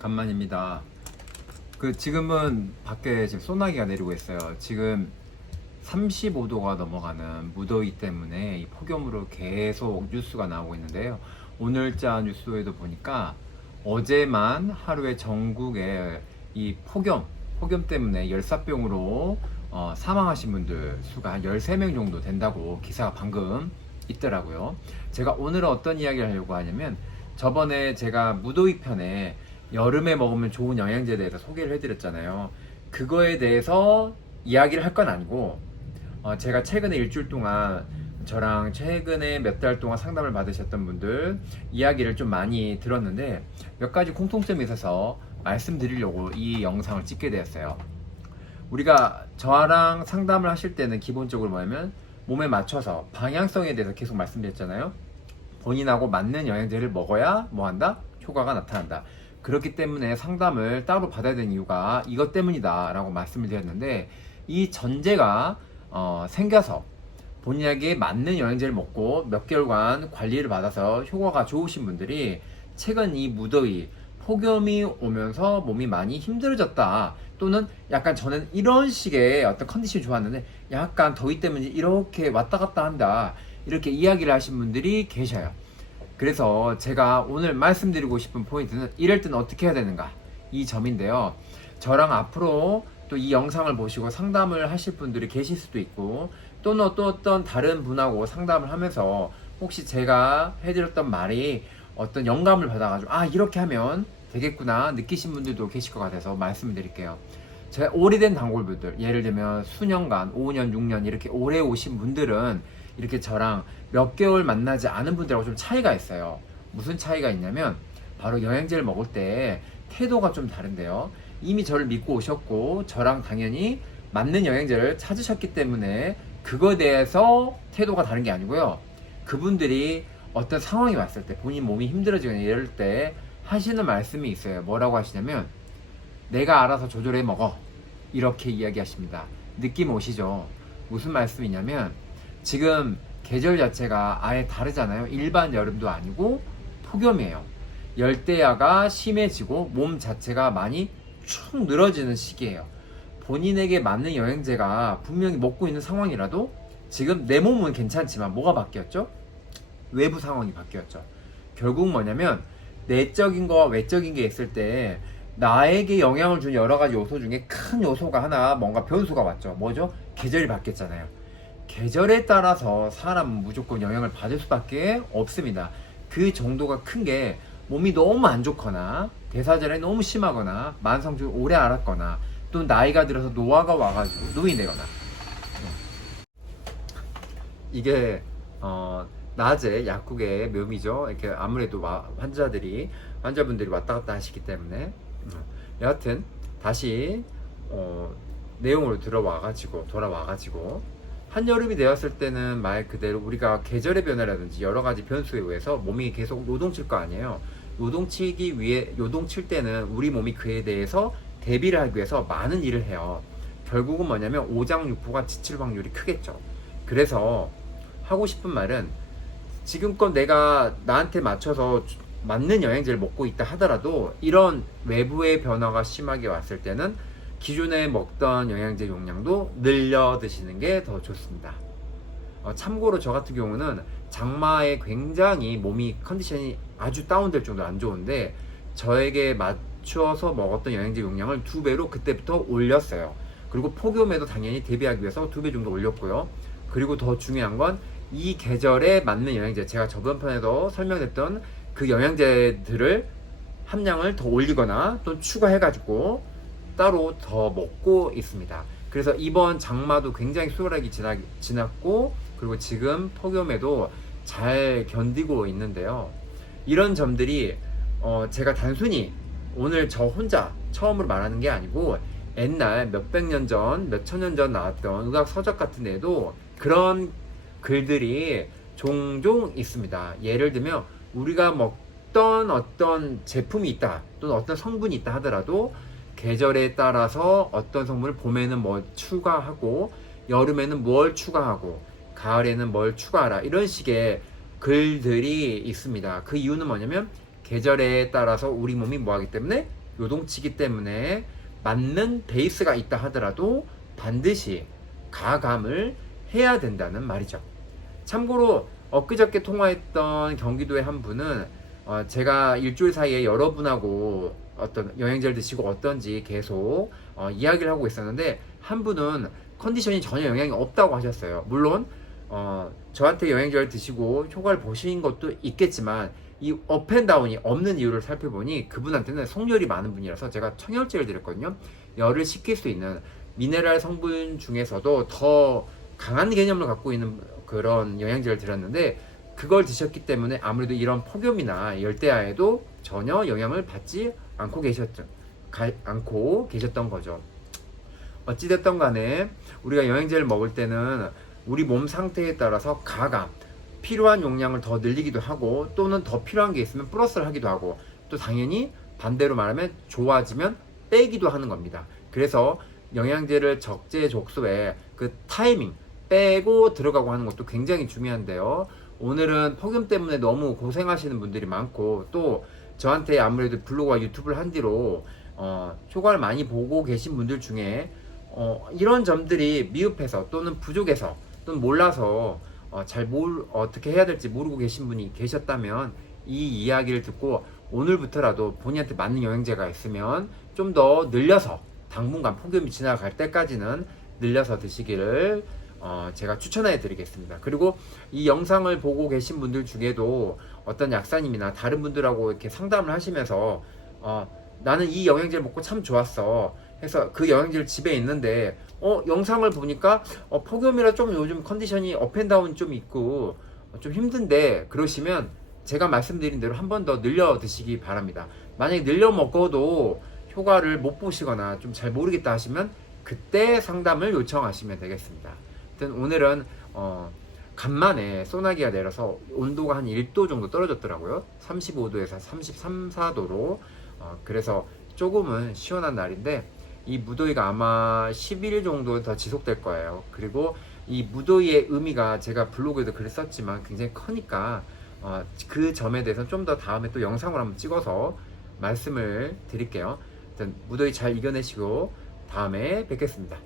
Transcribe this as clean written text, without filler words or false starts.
간만입니다. 지금은 밖에 지금 소나기가 내리고 있어요. 지금 35도가 넘어가는 무더위 때문에 이 폭염으로 계속 뉴스가 나오고 있는데요. 오늘자 뉴스에도 보니까 어제만 하루에 전국에 이 폭염 때문에 열사병으로 사망하신 분들 수가 한 13명 정도 된다고 기사가 방금 있더라고요. 제가 오늘은 어떤 이야기를 하려고 하냐면, 저번에 제가 무더위 편에 여름에 먹으면 좋은 영양제에 대해서 소개를 해드렸잖아요. 그거에 대해서 이야기를 할 건 아니고, 제가 최근에 일주일 동안 저랑 최근에 몇 달 동안 상담을 받으셨던 분들 이야기를 좀 많이 들었는데, 몇 가지 공통점이 있어서 말씀드리려고 이 영상을 찍게 되었어요. 우리가 저랑 상담을 하실 때는 기본적으로 뭐냐면, 몸에 맞춰서 방향성에 대해서 계속 말씀드렸잖아요. 본인하고 맞는 영양제를 먹어야 뭐한다? 효과가 나타난다. 그렇기 때문에 상담을 따로 받아야 되는 이유가 이것 때문이다 라고 말씀을 드렸는데, 이 전제가 생겨서 본인에게 맞는 영양제를 먹고 몇 개월간 관리를 받아서 효과가 좋으신 분들이 최근 이 무더위, 폭염이 오면서 몸이 많이 힘들어졌다, 또는 약간 저는 이런 식의 어떤 컨디션이 좋았는데 약간 더위 때문에 이렇게 왔다 갔다 한다, 이렇게 이야기를 하신 분들이 계셔요. 그래서 제가 오늘 말씀드리고 싶은 포인트는, 이럴 때는 어떻게 해야 되는가, 이 점인데요. 저랑 앞으로 또 이 영상을 보시고 상담을 하실 분들이 계실 수도 있고, 또는 또 어떤 다른 분하고 상담을 하면서 혹시 제가 해드렸던 말이 어떤 영감을 받아가지고 이렇게 하면 되겠구나 느끼신 분들도 계실 것 같아서 말씀을 드릴게요. 제가 오래된 단골분들, 예를 들면 수년간, 5년, 6년 이렇게 오래 오신 분들은 이렇게 저랑 몇 개월 만나지 않은 분들하고 좀 차이가 있어요. 무슨 차이가 있냐면, 바로 영양제를 먹을 때 태도가 좀 다른데요. 이미 저를 믿고 오셨고 저랑 당연히 맞는 영양제를 찾으셨기 때문에 그거에 대해서 태도가 다른 게 아니고요. 그분들이 어떤 상황이 왔을 때, 본인 몸이 힘들어지거나 이럴 때 하시는 말씀이 있어요. 뭐라고 하시냐면, 내가 알아서 조절해 먹어, 이렇게 이야기하십니다. 느낌 오시죠? 무슨 말씀이냐면, 지금 계절 자체가 아예 다르잖아요. 일반 여름도 아니고 폭염이에요. 열대야가 심해지고 몸 자체가 많이 축 늘어지는 시기예요. 본인에게 맞는 영양제가 분명히 먹고 있는 상황이라도 지금 내 몸은 괜찮지만 뭐가 바뀌었죠? 외부 상황이 바뀌었죠. 결국 뭐냐면, 내적인 거와 외적인 게 있을 때 나에게 영향을 준 여러 가지 요소 중에 큰 요소가 하나, 뭔가 변수가 왔죠. 뭐죠? 계절이 바뀌었잖아요. 계절에 따라서 사람은 무조건 영향을 받을 수밖에 없습니다. 그 정도가 큰 게, 몸이 너무 안 좋거나 대사질환이 너무 심하거나 만성질을 오래 앓았거나, 또 나이가 들어서 노화가 와가지고 노인이 되거나, 이게 낮에 약국의 묘미죠. 이렇게 아무래도 환자분들이 왔다 갔다 하시기 때문에. 여하튼 다시 내용으로 돌아와가지고 한여름이 되었을 때는 말 그대로 우리가 계절의 변화라든지 여러 가지 변수에 의해서 몸이 계속 요동칠 거 아니에요. 요동칠 때는 우리 몸이 그에 대해서 대비를 하기 위해서 많은 일을 해요. 결국은 뭐냐면 오장육부가 지칠 확률이 크겠죠. 그래서 하고 싶은 말은, 지금껏 내가 나한테 맞춰서 맞는 영양제를 먹고 있다 하더라도 이런 외부의 변화가 심하게 왔을 때는 기존에 먹던 영양제 용량도 늘려 드시는 게 더 좋습니다. 참고로 저 같은 경우는 장마에 굉장히 몸이 컨디션이 아주 다운될 정도로 안 좋은데, 저에게 맞춰서 먹었던 영양제 용량을 2배로 그때부터 올렸어요. 그리고 폭염에도 당연히 대비하기 위해서 2배 정도 올렸고요. 그리고 더 중요한 건, 이 계절에 맞는 영양제, 제가 저번 편에도 설명했던 그 영양제들을 함량을 더 올리거나 또 추가해가지고 따로 더 먹고 있습니다. 그래서 이번 장마도 굉장히 수월하게 지났고, 그리고 지금 폭염에도 잘 견디고 있는데요. 이런 점들이 제가 단순히 오늘 저 혼자 처음으로 말하는 게 아니고, 옛날 몇백 년 전, 몇천 년 전 나왔던 의학 서적 같은 데도 그런 글들이 종종 있습니다. 예를 들면 우리가 먹던 어떤 제품이 있다, 또는 어떤 성분이 있다 하더라도 계절에 따라서 어떤 성분을 봄에는 뭘 추가하고, 여름에는 뭘 추가하고, 가을에는 뭘 추가하라, 이런 식의 글들이 있습니다. 그 이유는 뭐냐면, 계절에 따라서 우리 몸이 뭐하기 때문에 요동치기 때문에 맞는 베이스가 있다 하더라도 반드시 가감을 해야 된다는 말이죠. 참고로 엊그저께 통화했던 경기도의 한 분은 제가 일주일 사이에 여러분하고 어떤 영양제를 드시고 어떤지 계속 이야기를 하고 있었는데, 한 분은 컨디션이 전혀 영향이 없다고 하셨어요. 물론 저한테 영양제를 드시고 효과를 보신 것도 있겠지만 이 업앤다운이 없는 이유를 살펴보니 그분한테는 속열이 많은 분이라서 제가 청열제를 드렸거든요. 열을 식힐 수 있는 미네랄 성분 중에서도 더 강한 개념을 갖고 있는 그런 영양제를 드렸는데, 그걸 드셨기 때문에 아무래도 이런 폭염이나 열대야에도 전혀 영향을 받지 않고 계셨던 거죠. 어찌됐든 간에 우리가 영양제를 먹을 때는 우리 몸 상태에 따라서 가감, 필요한 용량을 더 늘리기도 하고, 또는 더 필요한 게 있으면 플러스를 하기도 하고, 또 당연히 반대로 말하면 좋아지면 빼기도 하는 겁니다. 그래서 영양제를 적재적소에 그 타이밍 빼고 들어가고 하는 것도 굉장히 중요한데요. 오늘은 폭염 때문에 너무 고생하시는 분들이 많고, 또 저한테 아무래도 블로그와 유튜브를 한 뒤로 효과를 많이 보고 계신 분들 중에 이런 점들이 미흡해서 또는 부족해서 또는 몰라서 어떻게 해야 될지 모르고 계신 분이 계셨다면, 이 이야기를 듣고 오늘부터라도 본인한테 맞는 영양제가 있으면 좀 더 늘려서 당분간 폭염이 지나갈 때까지는 늘려서 드시기를 제가 추천해 드리겠습니다. 그리고 이 영상을 보고 계신 분들 중에도 어떤 약사님이나 다른 분들하고 이렇게 상담을 하시면서 나는 이 영양제를 먹고 참 좋았어 해서 그 영양제를 집에 있는데 영상을 보니까 폭염이라 좀 요즘 컨디션이 업앤다운 좀 있고 좀 힘든데, 그러시면 제가 말씀드린 대로 한 번 더 늘려 드시기 바랍니다. 만약에 늘려 먹어도 효과를 못 보시거나 좀 잘 모르겠다 하시면 그때 상담을 요청하시면 되겠습니다. 하여튼 오늘은 간만에 소나기가 내려서 온도가 한 1도 정도 떨어졌더라고요. 35도에서 33, 4도로. 그래서 조금은 시원한 날인데, 이 무더위가 아마 10일 정도 더 지속될 거예요. 그리고 이 무더위의 의미가 제가 블로그에도 글을 썼지만 굉장히 크니까 그 점에 대해서는 좀 더 다음에 또 영상을 한번 찍어서 말씀을 드릴게요. 무더위 잘 이겨내시고 다음에 뵙겠습니다.